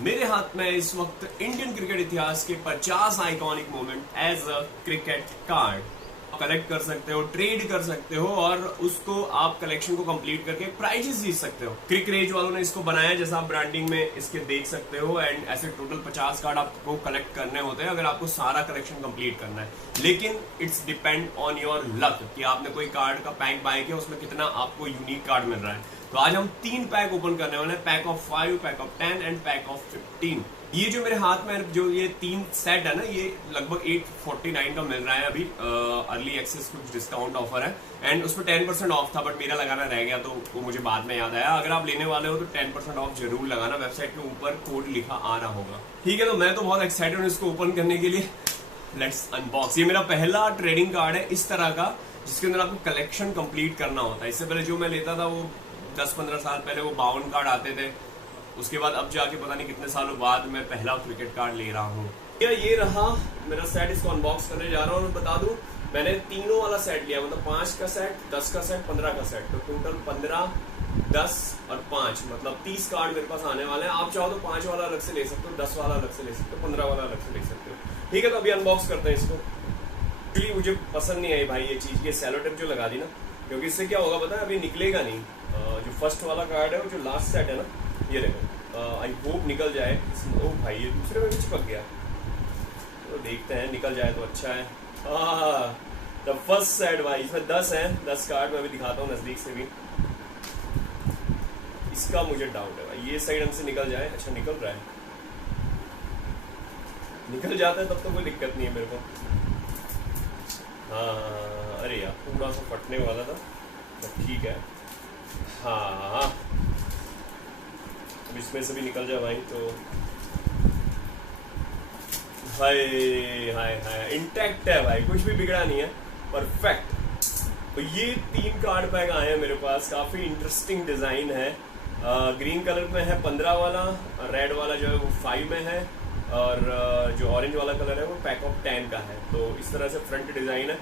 मेरे हाथ में इस वक्त इंडियन क्रिकेट इतिहास के 50 iconic moment as a cricket card collect कर सकते हो, ट्रेड कर सकते हो और उसको आप कलेक्शन को कंप्लीट करके प्राइजेस जीत सकते हो। क्रिक रेज वालों ने इसको बनाया जैसा आप ब्रांडिंग में इसके देख सकते हो। एंड ऐसे टोटल 50 कार्ड आपको कलेक्ट करने होते हैं अगर आपको सारा कलेक्शन कंप्लीट करना है। लेकिन it's depend on your luck कि आपने कोई कार्ड का पैक बाय किया, उसमें कितना आपको यूनिक कार्ड मिल रहा है। तो आज हम 3 पैक ओपन करने वाले हैं, pack of 5, pack of 10 and pack of 15। ये जो मेरे हाथ में जो ये 3 सेट है ना, ये लगभग 849 का मिल रहा है अभी। अर्ली एक्सेस कुछ डिस्काउंट ऑफर है एंड उस पर 10% ऑफ था, बट मेरा लगाना रह गया तो वो मुझे बाद में याद आया। अगर आप लेने वाले हो तो 10% ऑफ जरूर लगाना, वेबसाइट के ऊपर कोड लिखा आ रहा होगा। ठीक है, तो मैं तो बहुत एक्साइटेड हूँ इसको ओपन करने के लिए। Let's unbox. ये मेरा पहला ट्रेडिंग कार्ड है इस तरह का जिसके अंदर आपको कलेक्शन कंप्लीट करना होता है। इससे पहले जो मैं लेता था वो 10-15 साल पहले वो 52 कार्ड आते थे। उसके बाद अब जाके पता नहीं कितने सालों बाद मैं पहला क्रिकेट कार्ड ले रहा हूँ। ये रहा मेरा सेट, इसको अनबॉक्स करने जा रहा हूँ। मैं बता दूं मैंने तीनों वाला सेट लिया, मतलब 5 का सेट, 10 का सेट, 15 का सेट। तो टोटल 15, 10 और 5 मतलब 30 कार्ड मेरे पास आने वाले हैं। आप चाहो तो 5 वाला अलग से ले सकते हो, 10 वाला अलग से ले सकते हो, 15 वाला अलग से ले सकते हो। ठीक है, तो अभी अनबॉक्स करते हैं इसको। एक्चुअली मुझे पसंद नहीं आई भाई ये चीज, ये सेलो टेप जो लगा दी ना, क्योंकि इससे क्या होगा पता है, अभी निकलेगा नहीं। जो फर्स्ट वाला कार्ड है वो जो लास्ट सेट है ना, ये देखो, आई होप निकल जाए। ओ भाई ये दूसरे में भी चिपक गया, तो देखते हैं निकल जाए तो अच्छा है। द फर्स्ट सेट भाई, इसमें 10 है, 10 कार्ड। मैं भी दिखाता हूँ नजदीक से भी। इसका मुझे डाउट है भाई, ये सही ढंग से निकल जाए। अच्छा निकल रहा है, निकल जाता है तब तो कोई दिक्कत नहीं है मेरे को। हाँ, अरे यार पूरा सा फटने वाला था, तो ठीक है। हाँ, अब इसमें से भी निकल जाए भाई तो हाय हाय हाय, इंटैक्ट है भाई, कुछ भी बिगड़ा नहीं है, परफेक्ट। तो ये 3 कार्ड पैक आए हैं मेरे पास। काफी इंटरेस्टिंग डिजाइन है। ग्रीन कलर में है 15 वाला, रेड वाला जो है वो 5 में है, और जो ऑरेंज वाला कलर है वो पैक ऑफ 10 का है। तो इस तरह से फ्रंट डिजाइन है।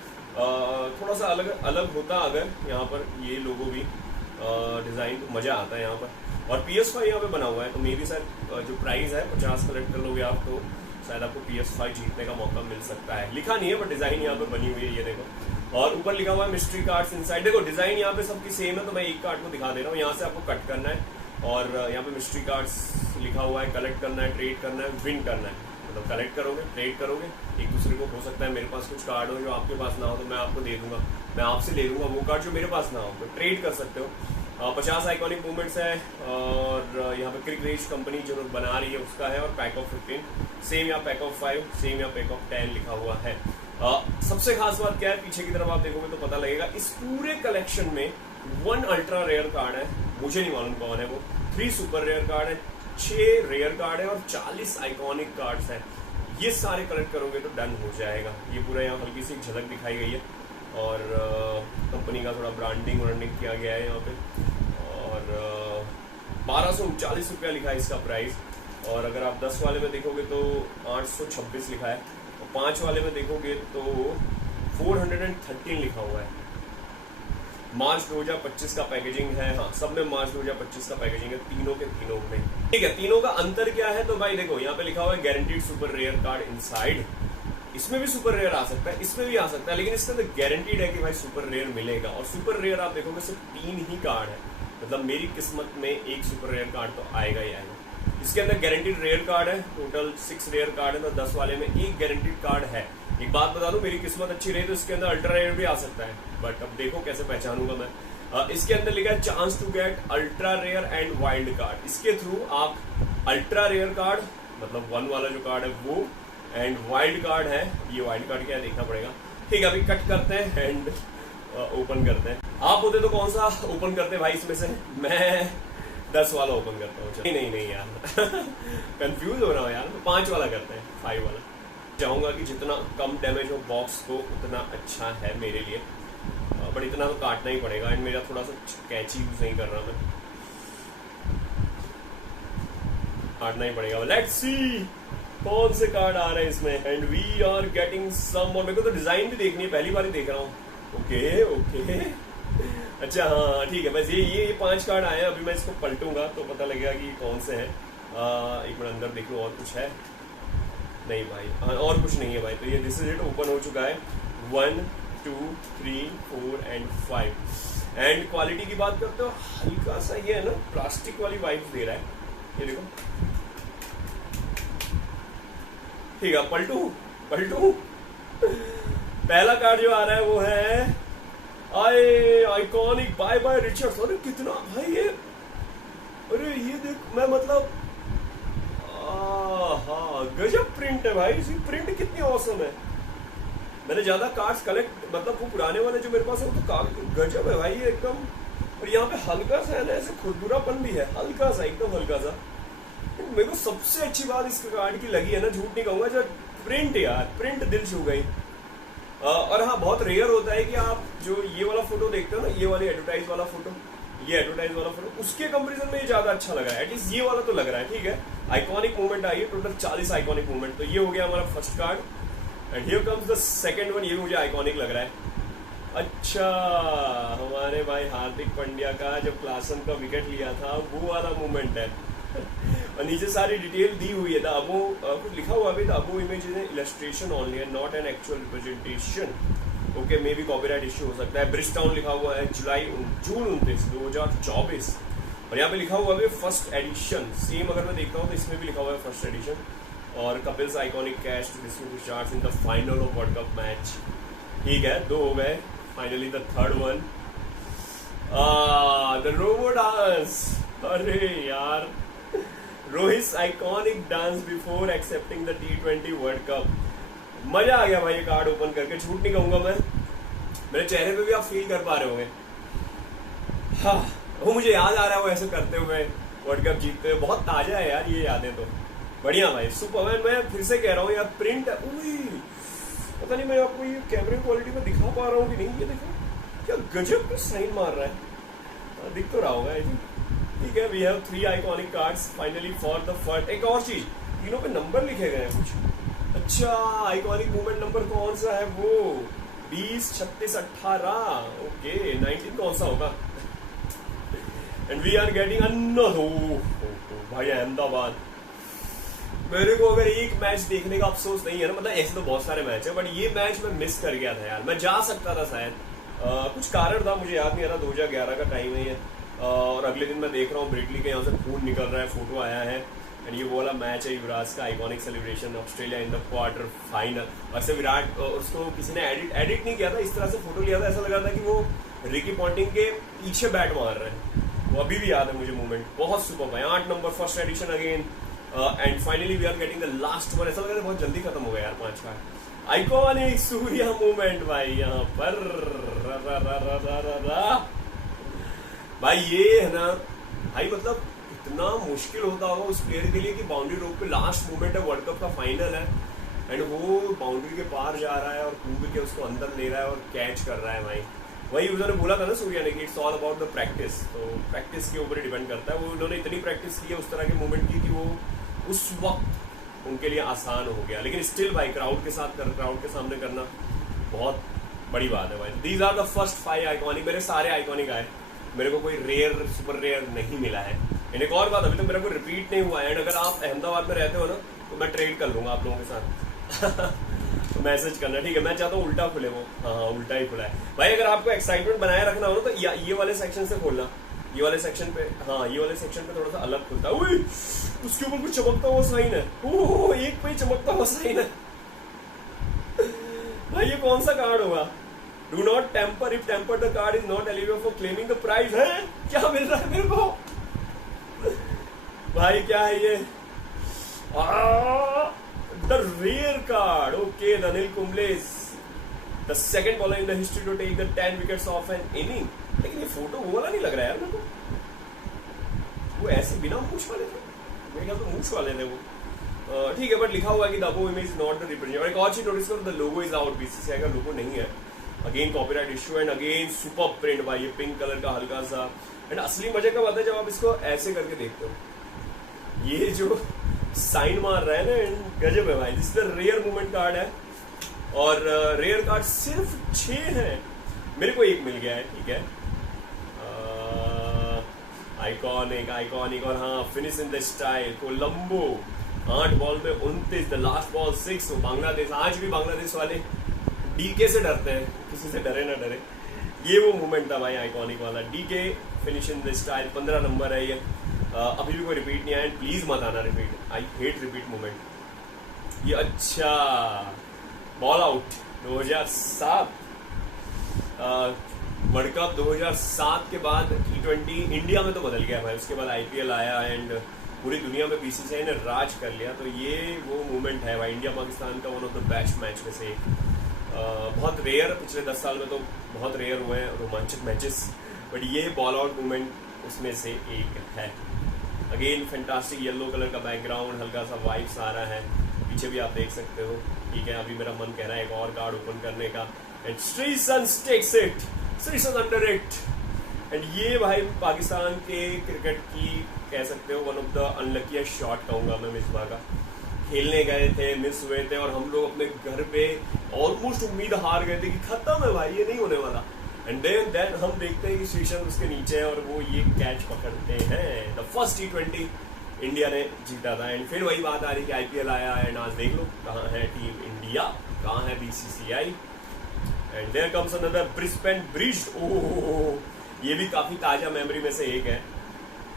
थोड़ा सा अलग अलग होता अगर यहाँ पर ये लोगो भी डिजाइन, तो मजा आता है यहाँ पर। और PS5 यहाँ पे बना हुआ है, तो मे भी सर जो प्राइस है 50 कलेक्ट कर लोगे आप तो शायद आपको PS5 जीतने का मौका मिल सकता है। लिखा नहीं है बट डिजाइन यहाँ पे बनी हुई है, ये देखो। और ऊपर लिखा हुआ है मिस्ट्री कार्ड्स इनसाइड। देखो डिजाइन यहाँ पे सबकी सेम है, तो मैं एक कार्ड को दिखा दे रहा हूँ। यहाँ से आपको कट करना है और यहाँ पे मिस्ट्री कार्ड्स लिखा हुआ है। कलेक्ट करना है, ट्रेड करना है, विन करना है। मतलब कलेक्ट करोगे, ट्रेड करोगे एक दूसरे को। हो सकता है मेरे पास कुछ कार्ड हो जो आपके पास ना हो, तो मैं आपको दे दूंगा, मैं आपसे ले लूंगा वो कार्ड जो मेरे पास ना हो, तो ट्रेड कर सकते हो। 50 आइकॉनिक मूवमेंट्स है और यहाँ पे क्रिक रेज कंपनी जो बना रही है उसका है। और पैक ऑफ 15 सेम, यहाँ पैक ऑफ 5 सेम, यहाँ पैक ऑफ 10 लिखा हुआ है। सबसे खास बात क्या है, पीछे की तरफ आप देखोगे तो पता लगेगा। इस पूरे कलेक्शन में 1 अल्ट्रा रेयर कार्ड है, मुझे नहीं मालूम कौन है वो। 3 सुपर रेयर कार्ड है, 6 रेयर कार्ड है और 40 आइकॉनिक कार्ड्स हैं। ये सारे कलेक्ट करोगे तो डन हो जाएगा। ये पूरा यहाँ हल्की सी झलक दिखाई गई है और कंपनी का थोड़ा ब्रांडिंग किया गया है यहाँ पे। और 1239 रुपया लिखा है इसका प्राइस। और अगर आप 10 वाले में देखोगे तो 826 लिखा है, और 5 वाले में देखोगे तो 413 लिखा हुआ है। मार्च 2025 का पैकेजिंग है। हाँ, सब में मार्च 2025 का पैकेजिंग है, तीनों के तीनों में। ठीक है, तीनों का अंतर क्या है तो भाई देखो, यहाँ पे लिखा हुआ है guaranteed super rare card inside. इसमें भी सुपर रेयर आ सकता है, इसमें भी आ सकता है, लेकिन इसके अंदर गारंटीड है कि भाई सुपर रेयर मिलेगा। और सुपर रेयर आप देखोगे सिर्फ 3 ही कार्ड है, मतलब मेरी किस्मत में एक सुपर रेयर कार्ड तो आएगा ही आएगा। इसके अंदर गारंटीड रेयर कार्ड है, टोटल 6 रेयर कार्ड है, तो 10 वाले में एक गारंटीड कार्ड है। एक बात बता दूं, मेरी किस्मत अच्छी रही तो इसके अंदर अल्ट्रा रेयर भी आ सकता है, बट अब देखो कैसे पहचानूंगा मैं। इसके अंदर लिखा है chance to get ultra rare and wild card. इसके थ्रू आप अल्ट्रा रेयर कार्ड, मतलब 1 वाला जो कार्ड है वो, एंड वाइल्ड कार्ड है। ये वाइल्ड कार्ड क्या है देखना पड़ेगा। ठीक है, अभी कट करते हैं एंड ओपन करते हैं। आप होते तो कौन सा ओपन करते भाई इसमें से? मैं 10 वाला ओपन करता हूँ। नहीं यार कंफ्यूज हो रहा हूँ यार, तो 5 वाला करते हैं, 5 वाला। चाहूंगा कि जितना कम डैमेज हो बॉक्स को उतना अच्छा है मेरे लिए, बट इतना तो काटना ही पड़ेगा। एंड मेरा थोड़ा सा कैची यूज नहीं कर रहा मैं, काटना ही पड़ेगा। लेट्स सी कौन से कार्ड आ रहे हैं इसमें। And we are getting some more. मेरे को तो डिजाइन भी देखनी है, पहली बार ही देख रहा हूँ। ओके अच्छा, हाँ ठीक है। बस ये 5 कार्ड आए हैं। अभी मैं इसको पलटूंगा तो पता लगेगा कि कौन से हैं। एक मिनट अंदर देख लो और कुछ है नहीं भाई, हाँ और कुछ नहीं है भाई। तो ये दिस इज इट, ओपन हो चुका है 1 2 3 4 एंड 5। एंड क्वालिटी की बात करते हो, हल्का सा ये है ना प्लास्टिक वाली वाइब्स दे रहा है, ये देखो। ठीक है, पलटू पहला कार्ड जो आ रहा है वो है आइकॉनिक बाय बाय रिचर्ड्स। अरे कितना भाई ये, अरे ये देख, मैं मतलब हाँ गजब प्रिंट है भाई, इसकी प्रिंट कितनी औसम है। मैंने ज्यादा कार्ड्स कलेक्ट, मतलब वो पुराने वाले जो मेरे पास है वो तो गजब है भाई ये एकदम। और यहाँ पे हल्का सा है ना ऐसे खुरदुरापन भी है, हल्का सा, एकदम हल्का सा। मेरे को सबसे अच्छी बात इस कार्ड की लगी है ना, झूठ नहीं कहूंगा, जब प्रिंट, यार प्रिंट दिल छू गई। और हाँ बहुत रेयर होता है कि आप जो ये वाला फोटो देखते हो ना, ये वाली एडवर्टाइज वाला फोटो, ये एडवर्टाइज वाला फोटो, उसके कंपैरिजन में ये ज्यादा अच्छा लग रहा है। एटलीस्ट ये वाला तो लग रहा है, ठीक है। आइकॉनिक मूवमेंट आई है, टोटल 40 आइकॉनिक मूवमेंट। तो ये हो गया हमारा first card and here comes the second one. ये मुझे आइकॉनिक लग रहा है। अच्छा, हमारे भाई हार्दिक पांड्या का जब क्लासन का विकेट लिया था वो वाला मूवमेंट है। और नीचे सारी डिटेल दी हुई है, अबो कुछ लिखा हुआ भी था, above image is illustration only and not an actual representation. Okay, maybe copyright issue हो सकता है। ब्रिजटाउन लिखा हुआ है जून 29 2024। और यहाँ पे लिखा हुआ है फर्स्ट एडिशन। सेम अगर मैं देखता हूँ तो इसमें भी लिखा हुआ है फर्स्ट एडिशन। और Kapil's iconic catch to distribute charts in the final of world cup match. ठीक है, 2 हो गए। Finally the third one, the robo dance. अरे यार, Rohit iconic dance before excepting the T20 world cup. मजा आ गया भाई ये कार्ड ओपन करके, झूठ नहीं कहूंगा मैं। मेरे चेहरे पे भी आप फील कर पा रहे होंगे। हाँ, वो मुझे याद आ रहा है वो ऐसे करते हुए वर्ल्ड कप जीतते हुए। बहुत ताजा है यार ये यादें, तो बढ़िया भाई, सुपरमैन। मैं फिर से कह रहा हूँ यार, प्रिंट पता नहीं मैं आपको ये कैमरे क्वालिटी में दिखा पा रहा हूँ कि नहीं। ये देखो क्या गजब साइन मार रहा है, दिख तो रहा होगा आई थिंक। ठीक है, we have 3 iconic cards finally for the first. एक और चीज, तीनों पे नंबर लिखे गए हैं कुछ। अच्छा, आइकॉनिक मूवमेंट नंबर कौन सा है वो? 20 36 18। ओके, 19 कौन सा होगा? एंड वी आर गेटिंग भाई अहमदाबाद। मेरे को अगर एक मैच देखने का अफसोस नहीं है ना, मतलब ऐसे तो बहुत सारे मैच है, बट ये मैच मैं मिस कर गया था यार। मैं जा सकता था शायद, कुछ कारण था, मुझे याद नहीं आ रहा। 2011 का टाइम है ये। और अगले दिन मैं देख रहा हूँ ब्रिटली के यहाँ से खून निकल रहा है, फोटो आया है। एंड ये वो वाला मैच है युवराज का, iconic celebration, Australia in the quarter final. वैसे विराट, उसको किसी ने एडिट नहीं किया था, इस तरह से फोटो लिया था, ऐसा लगा था कि वो रिकी पॉन्टिंग के पीछे बैट मार रहे हैं। वो अभी भी याद है मुझे मूवमेंट, बहुत सुपर है। 8 number, first edition again. And finally we are getting the last one. ऐसा लग रहा है बहुत जल्दी खत्म हो गया यार 5 का। आइकॉनिक सूर्या मूवमेंट भाई यहाँ पर। भाई ये है ना भाई, मतलब इतना मुश्किल होता होगा उस प्लेयर के लिए कि बाउंड्री रोक पे लास्ट मोमेंट है, वर्ल्ड कप का फाइनल है, एंड वो बाउंड्री के पार जा रहा है और कूद के उसको अंदर ले रहा है और कैच कर रहा है भाई। वही उन्होंने बोला था ना सूर्या ने कि it's all about the practice. तो प्रैक्टिस के ऊपर डिपेंड करता है। वो उन्होंने इतनी प्रैक्टिस की है, उस तरह के मूवमेंट की कि वो उस वक्त उनके लिए आसान हो गया। लेकिन स्टिल भाई क्राउड के सामने करना बहुत बड़ी बात है भाई। These are the first 5 iconic. मेरे सारे आइकॉनिक आए, मेरे को कोई रेयर, सुपर रेयर नहीं मिला है। एक और बात, अभी तक मेरा कोई रिपीट नहीं हुआ है। एंड अगर आप अहमदाबाद में रहते हो ना तो मैं ट्रेड कर लूंगा आप लोगों के साथ। तो मैसेज करना, ठीक है। मैं चाहता हूँ उल्टा खुले वो, हाँ उल्टा ही खुला है भाई। अगर आपको एक्साइटमेंट बनाए रखना हो ना तो ये वाले सेक्शन से खोलना, ये वाले सेक्शन पे, हाँ ये वाले सेक्शन पे थोड़ा सा अलग खुलता है। उसके ऊपर कुछ चमकता हुआ साइन है, ओह एक पे चमकता हुआ साइन है भाई। ये कौन सा कार्ड होगा? Do not tamper. If tampered, the card is not eligible for claiming the prize. है क्या मिल रहा है मेरे को भाई? क्या है ये? The rare card. Okay, Anil Kumble is the second bowler in the history to take the 10 wickets off an inning. लेकिन ये फोटो वो वाला नहीं लग रहा है यार मेरे को। वो ऐसे बिना मूछ वाले थे, मेरे ख्याल तो मूछ वाले थे वो। ठीक है, बट लिखा हुआ है कि the above image is not the representative। और एक और चीज नोटिस करो, the logo is out। BCCI का लोगो नहीं है। Again copyright issue and again super print भाई, ये पिंक कलर का हल्का सा। एंड असली मजे का बात है जब आप इसको ऐसे करके देखते हो, ये जो साइन मार रहा है ना, गजब है भाई। This is the rare movement card है और रेयर कार्ड सिर्फ 6 है। मेरे को एक मिल गया है, ठीक है। Iconic iconic. और हाँ, finish in the style, Colombo 8 ball में 29, द लास्ट बॉल 6। बांग्लादेश, आज भी बांग्लादेश वाले डीके से डरते हैं, किसी से डरे ना डरे। ये वो मोमेंट था भाई आइकॉनिक वाला। DK finish in the style, 15 number है ये। अभी भी कोई रिपीट नहीं आया, प्लीज मत आना repeat, I hate repeat moment. ये अच्छा बॉल आउट 2007 वर्ल्ड कप 2007 के बाद T20 इंडिया में तो बदल गया भाई। उसके बाद IPL आया एंड पूरी दुनिया में BCCI ने राज कर लिया। तो ये वो मोमेंट है भाई, इंडिया पाकिस्तान का one of the best match में से एक। बहुत रेयर, पिछले 10 साल में तो बहुत रेयर हुए हैं रोमांचक मैचेस, बट ये बॉल आउट मोमेंट उसमें से एक है। अगेन फैंटास्टिक येलो कलर का बैकग्राउंड, हल्का सा वाइब्स आ रहा है, पीछे भी आप देख सकते हो। ठीक है, अभी मेरा मन कह रहा है एक और कार्ड ओपन करने का। And Sreesanth takes it, Sreesanth under it. एंड ये भाई पाकिस्तान के क्रिकेट की कह सकते हो one of the unluckiest shot कहूंगा मैं मिसबा का। खेलने गए थे, मिस हुए थे, और हम लोग अपने घर पे ऑलमोस्ट उम्मीद हार गए थे कि खत्म है भाई, ये नहीं होने वाला। एंड देन हम देखते हैं कि श्रीसंत उसके नीचे है और वो ये कैच पकड़ते हैं। द फर्स्ट T20 इंडिया ने जीता था। एंड फिर वही बात आ रही कि IPL आया, एंड आज देख लो कहाँ है टीम इंडिया, कहाँ है BCCI। And there comes another Brisbane bridge. Oh, ये भी काफी ताजा मेमोरी में से एक है,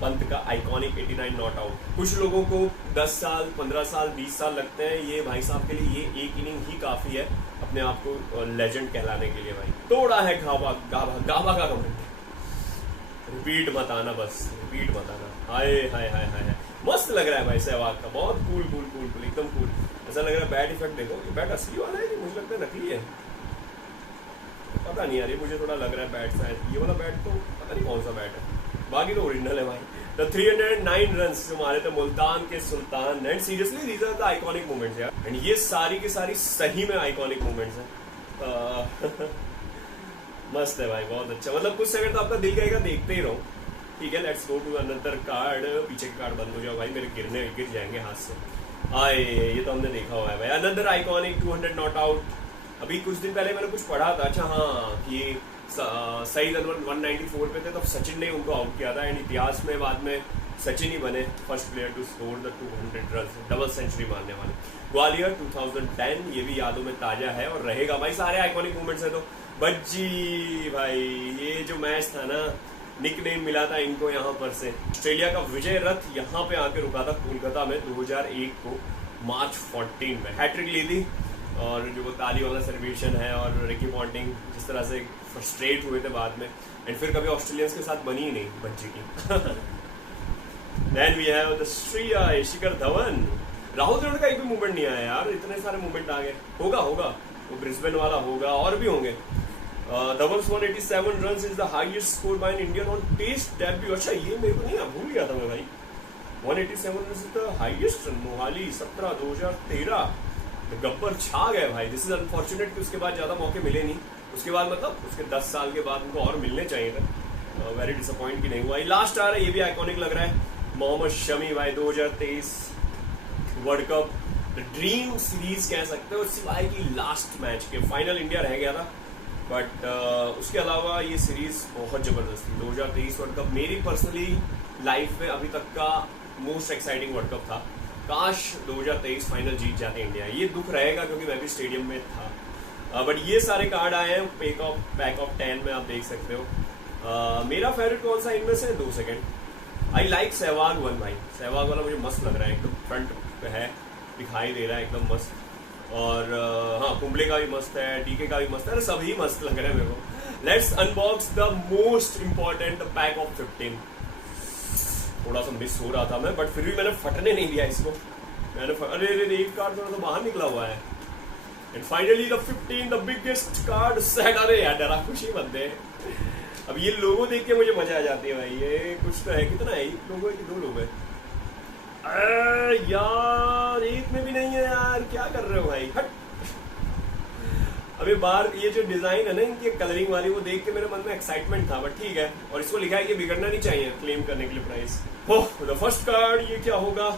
पंत का आइकॉनिक 89 नॉट आउट। कुछ लोगों को 10 साल 15 साल 20 साल लगते हैं, ये भाई साहब के लिए ये एक इनिंग ही काफी है अपने आप को लेजेंड कहलाने के लिए भाई। तोड़ा है गाबा गाबा गाबा का कमेंट, रिपीट मत आना, बस रिपीट मत आना। हाय हाय हाय हाय, मस्त लग रहा है भाई सहवाग का, बहुत कूल कूल कूल कूल, एकदम कूल। ऐसा लग रहा है बैट इफेक्ट देखो, ये बैट असली वाला है कि मुझे लगता है नकली है, पता नहीं यार। ये मुझे थोड़ा लग रहा है बैट शायद ये वाला बैट, तो पता नहीं कौन सा बैट है, बाकी तो ओरिजिनल है भाई। द 309 रन्स जो मारे थे मुल्तान के सुल्तान। And seriously these are the iconic moments यार, एंड ये सारी की सारी सही में आइकॉनिक मोमेंट्स हैं। मस्त है भाई, बहुत अच्छा। मतलब कुछ सेकंड तो आपका दिल कहेगा देखते ही रहो। ठीक है, let's go to another card. पीछे के कार्ड बंद हो जाओ भाई, मेरे गिर जाएंगे हाथ से। आए, ये तो हमने देखा हुआ है भाई। Another iconic 200 not out. अभी कुछ दिन पहले मैंने कुछ पढ़ा था, अच्छा हाँ, कि सईद अनवर 194 पे थे, तब सचिन ने उनको आउट किया था। एंड इतिहास में बाद में सचिन ही बने first player to score the 200 run, double century मारने वाले। ग्वालियर 2010, ये भी यादों में ताजा है और रहेगा भाई। सारे आइकॉनिक मोमेंट्स है। तो बज्जी भाई, ये जो मैच था ना, निकनेम मिला था इनको यहाँ पर से। ऑस्ट्रेलिया का विजय रथ यहाँ पे आके रुका था कोलकाता में 2001 को मार्च 14 में। हैट्रिक ली थी, और जो वो ताली वाला सेलिब्रेशन है, और रिकी पॉन्टिंग जिस तरह से फ्रस्ट्रेट हुए थे बाद में, एंड फिर कभी ऑस्ट्रेलियंस के साथ बनी ही नहीं बच्ची की। Then we have the Shreya Shikhar Dhawan. Rahul Dravid का एक भी मूवमेंट नहीं आया यार, इतने सारे मूवमेंट आ गए। होगा वो ब्रिस्बेन वाला होगा, और भी होंगे। Dhawan's 187 runs is the highest score by an Indian on test debut. अच्छा, ये मेरे को नहीं, भूल गया था मैं भाई। 187 runs is the highest run. Mohali 17 2013 Gabbar छा गए भाई। दिस इज अनफॉर्चुनेट कि उसके बाद ज्यादा मौके मिले नहीं। उसके बाद मतलब उसके 10 साल के बाद उनको और मिलने चाहिए थे। वेरी डिसअपॉइंट कि नहीं हुआ। लास्ट आ रहा है, ये भी आइकॉनिक लग रहा है। मोहम्मद शमी भाई 2023 world cup the dream series कह सकते हो, सिवाय की लास्ट मैच के। फाइनल इंडिया रह गया था, बट उसके अलावा ये सीरीज बहुत जबरदस्त थी। 2023 वर्ल्ड कप मेरी पर्सनली लाइफ में अभी तक का मोस्ट एक्साइटिंग वर्ल्ड कप था। काश 2023 फाइनल जीत जाते इंडिया। ये दुख रहेगा क्योंकि मैं भी स्टेडियम में था। बट ये सारे कार्ड आए हैं पैक ऑफ 10 में, आप देख सकते हो। मेरा फेवरेट कौन सा इनमें से, 2 सेकेंड। आई लाइक सहवाग 1 भाई। सहवाग वाला मुझे मस्त लग रहा है, एकदम फ्रंट पे है, दिखाई दे रहा है एकदम मस्त। और हाँ, कुंबले का भी मस्त है, डीके का भी मस्त है, सभी मस्त लग रहे हैं मेरे को। Let's unbox the most important pack of 15। थोड़ा सा मिस हो रहा था मैं, बट फिर भी मैंने फटने नहीं दिया इसको। मैंने अरे एक कार्ड थोड़ा सा बाहर निकला हुआ है। And finally the 15, the biggest card set. अरे यार, डरा खुशी मत दे। अब ये लोगो देख के मुझे मजा आ जाती है भाई। ये कुछ तो है, कितना है लोगो है कि 2 लोग है? यार एक में भी नहीं है यार, क्या कर रहे हो भाई, हट। अभी बाहर ये जो डिजाइन है ना इनकी कलरिंग वाली, वो देख के मेरे मन में एक्साइटमेंट था, बट ठीक है। और इसको लिखा है कि बिगड़ना नहीं चाहिए क्लेम करने के लिए price. Oh, the first card, ये क्या होगा?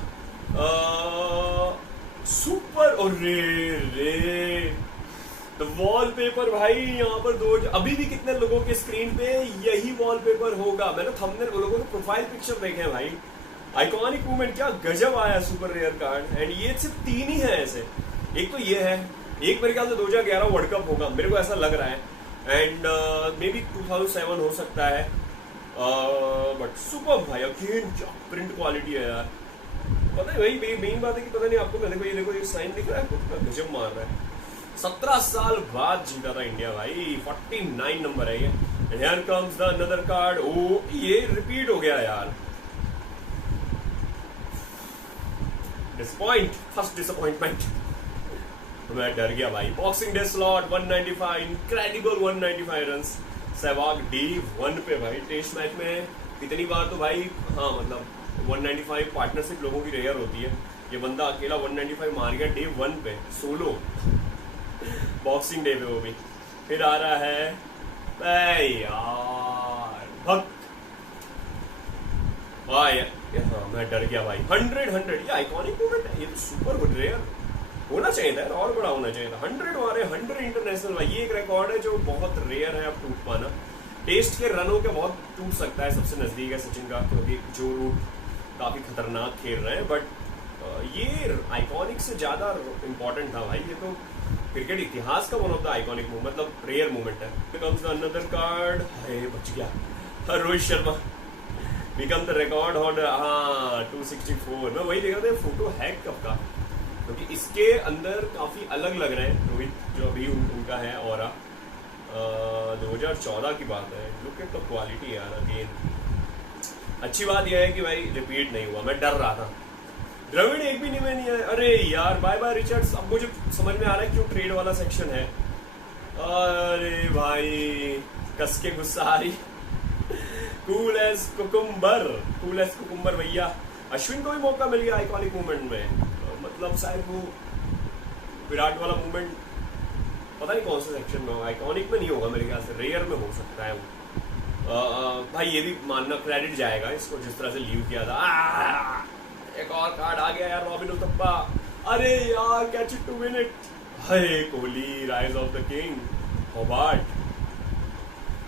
सुपर और रे द वॉलपेपर भाई यहाँ पर दो, अभी भी कितने लोगों के स्क्रीन पे यही वॉलपेपर होगा। मैंने थंबनेल लोगों के प्रोफाइल पिक्चर देखे हैं भाई। आइकॉनिक मूवमेंट, क्या गजब आया सुपर रेयर कार्ड। एंड ये सिर्फ 3 ही है ऐसे। एक तो ये है, एक मेरे ख्याल से 2011 वर्ल्ड कप होगा, मेरे को ऐसा लग रहा है। एंड मे बी 2007 हो सकता है। बट सुपर भाई, अगेन क्या प्रिंट क्वालिटी है यार। पता है भाई, मेन बात है कि पता नहीं आपको, मैंने को ये देखो, ये साइन दिख रहा है, कितना गजब मार रहा है। 17 साल बाद जीता था इंडिया भाई, 49 नंबर है ये। Here comes the another card। ओ ये रिपीट हो गया यार। First disappointment. मैं डर गया भाई। Boxing day slot 195, incredible 195 run. Sehwag day 1 पे भाई। टेस्ट मैच में इतनी बार तो भाई, हाँ मतलब 195 पार्टनरशिप लोगों की रेयर होती है। ये बंदा अकेला 195 मार गया डे 1 पे, सोलो, बॉक्सिंग डे पे वो भी। फिर आ रहा है यार भक्त। हाँ मैं डर गया भाई। 100 ये आइकॉनिक मूवमेंट है, ये तो सुपर गुड रेयर होना चाहिए था और बड़ा होना चाहिए था। 100 मारे, 100 इंटरनेशनल भाई। ये एक रिकॉर्ड है जो बहुत रेयर है अब टूट पाना। टेस्ट के रनों के बहुत टूट सकता है, सबसे नजदीक है सचिन का, क्योंकि जो रूट काफी खतरनाक खेल रहे हैं। बट ये आइकॉनिक से ज्यादा इम्पोर्टेंट था भाई। ये तो क्रिकेट इतिहास का one of the iconic move, मतलब रेयर मूवमेंट है। बिकम्स अनदर कार्ड, बच गया। Rohit Sharma become the record holder. हाँ 264। मैं वही देख रहा था, फोटो है कब का, क्योंकि इसके अंदर काफी अलग लग रहे हैं रोहित जो अभी उनका है। और 2014 की बात है। लुक एट द क्वालिटी यार। अगेन अच्छी बात यह है कि भाई रिपीट नहीं हुआ, मैं डर रहा था। द्रविड़ एक भी नहीं है। अरे यार बाय बाय रिचर्ड्स। अब मुझे समझ में आ रहा है क्यों ट्रेड वाला सेक्शन है। अरे भाई कस के गुस्सा आ रही। कूल एज कुकुम्बर भैया। अश्विन को भी मौका मिल गया आइकॉनिक मूवमेंट में। मतलब शायद वो विराट वाला मूवमेंट पता नहीं कौन से सेक्शन में होगा, आइकॉनिक में नहीं होगा मेरे ख्याल से, रेयर में हो सकता है वो। भाई ये भी मानना, क्रेडिट जाएगा इसको, जिस तरह से लीव किया था। एक और कार्ड आ गया यार, रॉबिन उथप्पा। अरे यार catch it to win it. Hi Kohli, rise of the king, Hobart,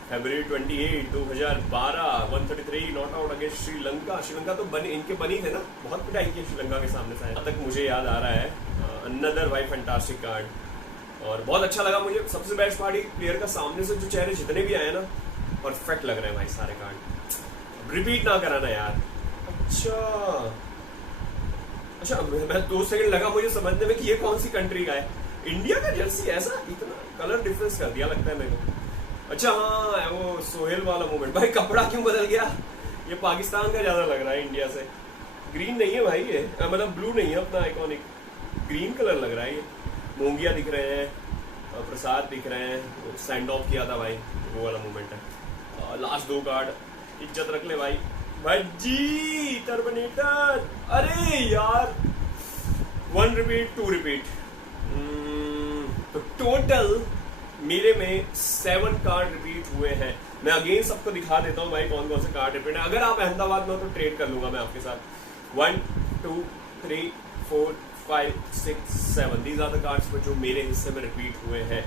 February 28, 2012, 133 not out against Sri Lanka तो इनके बनी थे ना, बहुत पिटाई की श्रीलंका के सामने से। तक मुझे याद आ रहा है। अनदर भाई फैंटास्टिक कार्ड। और बहुत अच्छा लगा मुझे। सबसे बेस्ट पार्टी प्लेयर का सामने से जो चेहरे जितने भी आए ना, परफेक्ट लग रहे हैं भाई सारे कार्ड। रिपीट ना कराना यार। अच्छा मैं 2 सेकंड लगा मुझे समझने में कि ये कौन सी कंट्री का है। इंडिया का जर्सी ऐसा इतना कलर डिफरेंस कर दिया लगता है मेरे को। अच्छा हाँ वो सोहेल वाला मूवमेंट। भाई कपड़ा क्यों बदल गया, ये पाकिस्तान का ज्यादा लग रहा है इंडिया से। ग्रीन नहीं है भाई ये, मतलब ब्लू नहीं है अपना आइकॉनिक, ग्रीन कलर लग रहा है ये। मोंगिया दिख रहे हैं, प्रसाद दिख रहे हैं, सेंड ऑफ किया था भाई, वो वाला मूवमेंट है। लास्ट 2 कार्ड इज्जत रख ले भाई। भाई टर्मिनेटर। अरे यार 1 रिपीट 2 रिपीट। तो टोटल मेरे में 7 कार्ड रिपीट हुए हैं। मैं अगेन सबको दिखा देता हूँ भाई कौन कौन से कार्ड रिपीट है। अगर आप अहमदाबाद में हो तो ट्रेड कर लूंगा मैं आपके साथ। 1 2 3 4 5 6 7 दीज आर द कार्ड्स जो मेरे हिस्से में रिपीट हुए हैं।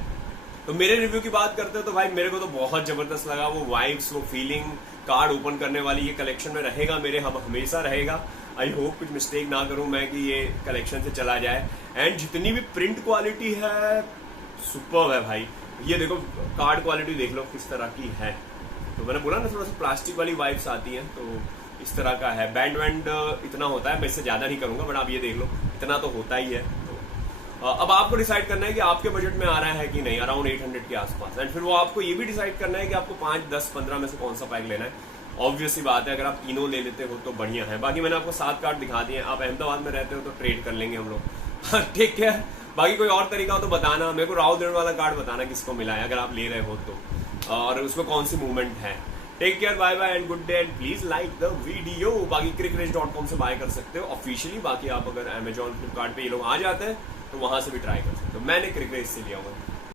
तो मेरे रिव्यू की बात करते हो तो भाई मेरे को तो बहुत जबरदस्त लगा। वो वाइब्स, वो फीलिंग, कार्ड ओपन करने वाली ये कलेक्शन में रहेगा मेरे, हमेशा रहेगा। आई होप कुछ मिस्टेक ना करूं मैं कि ये कलेक्शन से चला जाए। एंड जितनी भी प्रिंट क्वालिटी है सुपर्ब है भाई। ये देखो कार्ड क्वालिटी देख लो किस तरह की है। तो मैंने बोला ना थोड़ा सा प्लास्टिक वाली वाइब्स आती हैं, तो इस तरह का है। बैंड इतना होता है, मैं इससे ज्यादा नहीं करूंगा, बट आप ये देख लो इतना तो होता ही है। तो अब आपको डिसाइड करना है कि आपके बजट में आ रहा है कि नहीं, अराउंड 800 के आसपास। एंड फिर वो आपको ये भी डिसाइड करना है कि आपको 5 10 15 में से कौन सा पैक लेना है। ऑब्वियस सी बात है, अगर आप तीनों ले लेते हो तो बढ़िया है। बाकी मैंने आपको 7 कार्ड दिखा दिए। आप अहमदाबाद में रहते हो तो ट्रेड कर लेंगे हम लोग। ठीक है, बाकी कोई और तरीका हो तो बताना मेरे को। राहुल द्रविड़ वाला कार्ड बताना किसको मिला है अगर आप ले रहे हो तो, और उसमें कौन सी मूवमेंट है। Take care, bye bye and good day and please like the video. बाकी cricketcraze.com से बाय कर सकते हो ऑफिशियली। बाकी आप अगर Amazon, फ्लिपकार्ट पे ये लोग आ जाते हैं तो वहां से भी ट्राई कर सकते हो। मैंने क्रिकेट से लिया हुआ है।